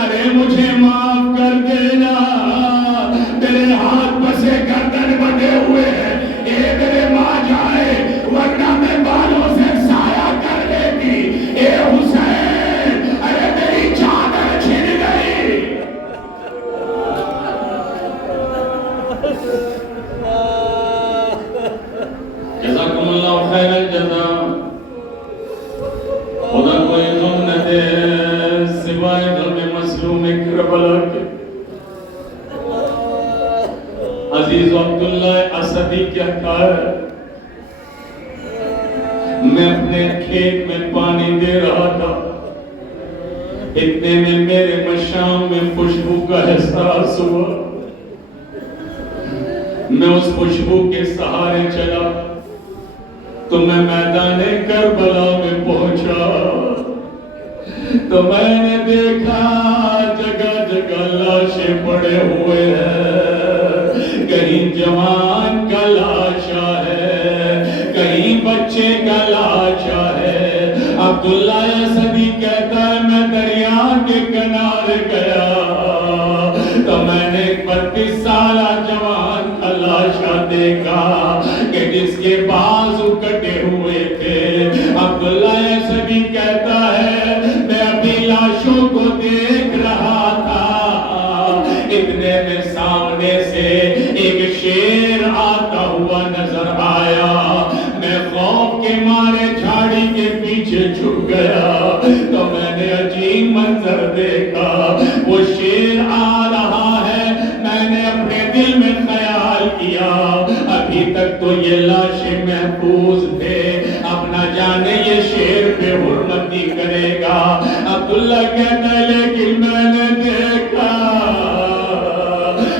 ارے مجھے معاف کر دینا، تیرے ہاتھ بسے گردن بندے ہوئے ہیں، اے میرے ماں جائے ورنہ میں بالوں سے سایہ کر لیتی، اے حسین ارے میری چادر چھن گئی۔ جزاکم اللہ خیر الجزا، خدا کوئی غم نہ دے سوائے غم مظلوم کربلا کے۔ عزیز عبداللہ اسدی کہتا ہے میں اپنے کھیت میں پانی دے رہا تھا، اتنے میں میرے مشام میں خوشبو کا احساس ہوا، میں اس خوشبو کے سہارے چلا تو میں میدان کربلا میں پہنچا تو میں نے دیکھا جگہ جگہ لاشیں پڑے ہوئے ہیں، کہیں جوان کا لاشا ہے، کہیں بچے کا لاشا ہے۔ عبداللہ اسدی کہتا ہے میں دریا کے کنارے گیا تو میں نے 32 سالہ جوان کا لاشا دیکھا کہ جس کے بازو کٹے ہوئے تھے۔ عبداللہ اسدی کہتا ہے میں اپنی لاشوں کو دیکھ رہا تھا، اتنے میں سامنے سے ایک شیر آتا ہوا نظر آیا، میں خوف کے مارے جھاڑی کے پیچھے چھپ گیا تو میں نے عجیب منظر دیکھا، وہ شیر آ رہا ہے، میں نے اپنے دل میں خیال کیا ابھی تک تو یہ لاشیں محفوظ تھے، اب نہ جانے یہ شیر پہ حرمتی کرے گا۔ عبداللہ کہتا ہے لیکن میں نے دیکھا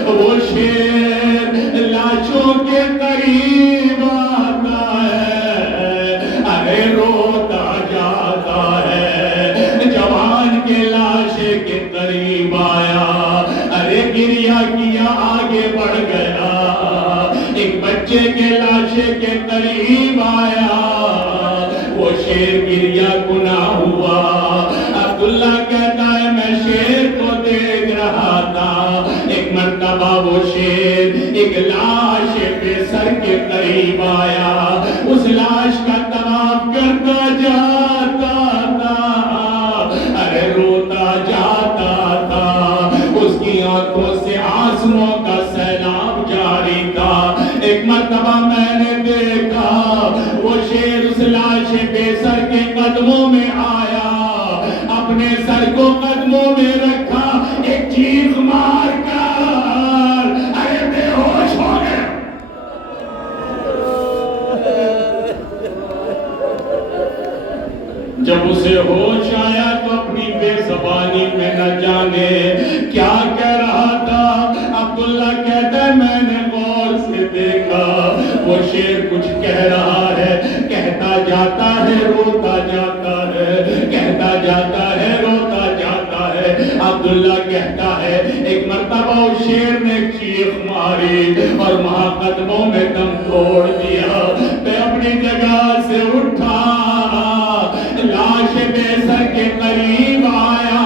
وہ شیر لاشوں کے قریب آتا ہے، ارے روتا جاتا ہے، جوان کے لاشے کے قریب آیا، ارے گریا کیا آگے بڑھ گیا، ایک بچے کے لاشے کے قریب آیا، وہ شیر گریا گناہ ہوا۔ عبداللہ کہتا ہے وہ شیر ایک لاش بے سر کے قریب آیا، اس لاش کا طواف کرتا جاتا تھا، ارے روتا جاتا تھا، اس کی آنکھوں سے آنسوؤں کا سیلاب جاری تھا۔ ایک مرتبہ میں نے دیکھا وہ شیر اس لاش بے سر کے قدموں میں آیا، اپنے سر کو قدموں میں رکھا، ایک چیخ مار کر ارے بے ہوش ہو گیا۔ جب اسے ہوش آیا تو اپنی بے زبانی میں نہ جانے کیا کہہ رہا تھا۔ عبداللہ کہتا ہے میں نے غور سے دیکھا وہ شیر کچھ کہہ رہا ہے، کہتا جاتا ہے روتا جاتا ہے، کہتا جاتا ہے روتا جاتا ہے۔ عبداللہ کہتا ہے ایک مرتبہ اس شیر نے چیخ ماری اور وہاں قدموں میں دم توڑ دیا۔ میں اپنی جگہ سے اٹھا، لاش بے سر کے قریب آیا،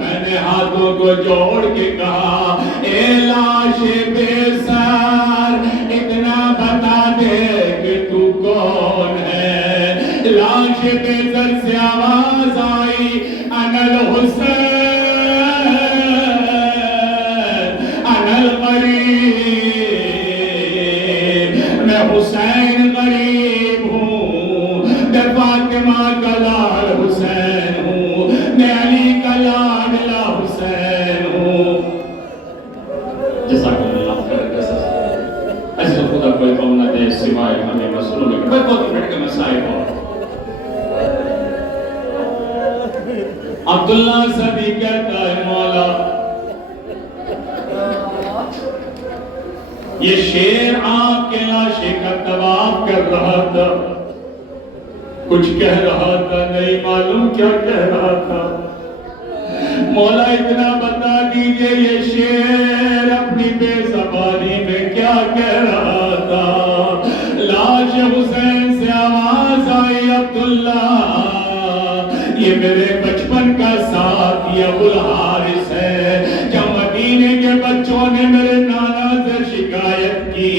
میں نے ہاتھوں کو جوڑ کے کہا اے لاش بے سر اتنا بتا دے کہ تو کون ہے۔ لاش بے سر سے آواز آئی انا الحسین انا القریب، میں حسین غریب ہوں، میں فاطمہ کا لال حسین ہوں، میں علی کا لاڈلا حسین ہوں۔ جزاک اللہ خیر جزاک، ایسے خدا کوئی قوم نہ دے سوائے ہمیں مسئلوں میں کوئی بہت بڑھ کے مسائل ہو۔ عبداللہ سبھی کہتا ہے مولا یہ شیر آپ کے لاشے کا طواف کر رہا تھا، کچھ کہہ رہا تھا، نہیں معلوم کیا کہہ رہا تھا۔ مولا اتنا بتا دیجئے یہ شیر اپنی بے زبانی میں کیا کہہ رہا تھا۔ لاش حسین سے آواز آئی عبداللہ یہ میرے بچپن کا ساتھی ابو الحارث ہے، جب مدینے کے بچوں نے میرے نانا سے شکایت کی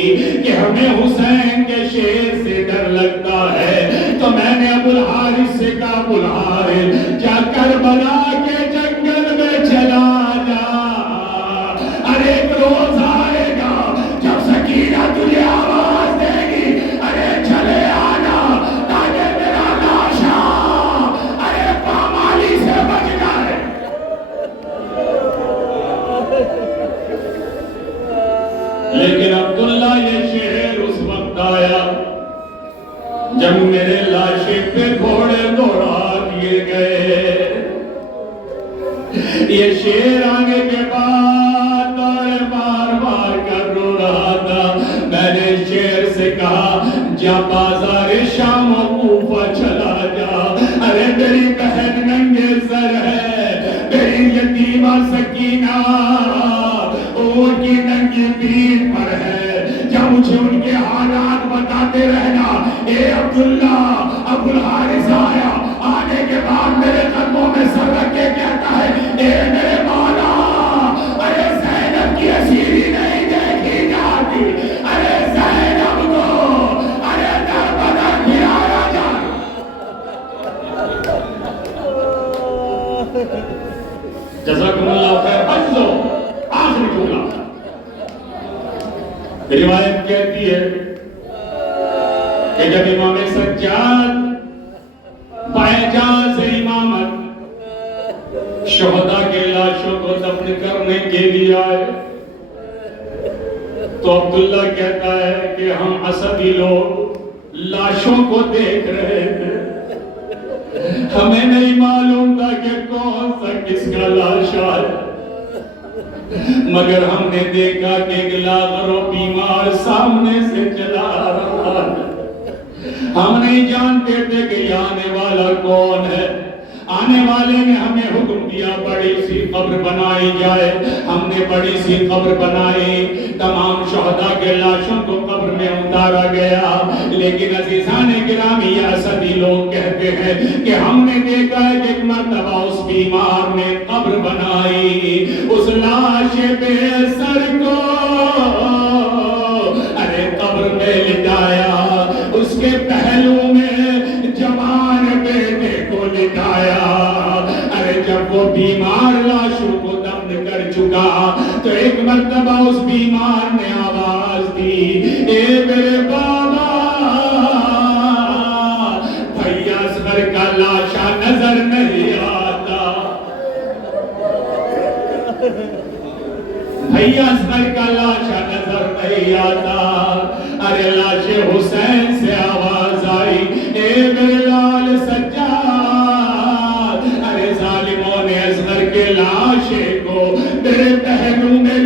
کہ ہمیں حسین کے شیر سے ڈر لگتا ہے تو میں نے ابو الحارث سے کہا ابو الحارث جا کربلا کے جنگل میں چلا جا، ارے ایک روز آئے گا جب سکینہ تجھے آواز دے گی ارے چلے آنا تاکہ میرا لاشا ارے پامالی سے بچ جائے۔ لیکن عبداللہ یہ شعر اس وقت آیا جب میرے لاشے پہ گھوڑے دوڑا دیے گئے۔ یہ شعر آنے کے بعد دوڑے بار بار کر رو رہا تھا۔ میں نے شعر سے کہا جا بازار شام و کوفہ چلا جا، ارے میری بہن ننگے سر ہے، میری یتیمہ سکینہ ان کی ننگی پیٹھ پر ہے، جب مجھے ان کے حالات بتاتے رہنا۔ اے عبداللہ ابو الحارث آیا، آنے کے بعد میرے قدموں میں سر رکھ کے کہتا ہے اے میرے مولا ارے زینب کی اسیری نہیں دیکھی جاتی، ارے زینب کو ارے در بدر گرایا جائے۔ جزاکم اللہ خیر۔ بچو آخری جملہ روایت کہتی ہے کہ جب امام سجاد باعجاز امامت شہداء کے لاشوں کو دفن کرنے کے لیے آئے تو عبداللہ کہتا ہے کہ ہم اسدی لوگ لاشوں کو دیکھ رہے تھے، ہمیں نہیں معلوم تھا کہ کون سا کس کا لاشا ہے، مگر ہم نے دیکھا کہ ایک لاغر و بیمار سامنے سے چلا رہا ہے۔ ہم نہیں جانتے تھے کہ یہ آنے والا کون ہے۔ آنے والے نے ہمیں حکم دیا بڑی سی قبر بنائی جائے، ہم نے بڑی سی قبر بنائی، تمام شہداء کے لاشوں کو قبر میں اتارا گیا۔ لیکن عزیزان گرامی یہ اسدی لوگ کہتے ہیں کہ ہم نے دیکھا ہے کہ ایک مرتبہ اس بیمار نے قبر بنائی، اس لاش بے سر کو کے پہلو میں جوان بیٹے کو لٹایا. ارے جب وہ بیمار لاشوں کو دفن کر چکا تو ایک مرتبہ اس بیمار نے آواز دی, اے میرے بابا, بھیا اصغر کا لاشا نظر نہیں آتا, بھیا اصغر کا لاشا نظر نہیں آتا. ارے لاش حسین سے آواز آئی, اے میرے لال سجاد. ارے ظالموں نے اصغر کے لاشے کو میرے پہلو میں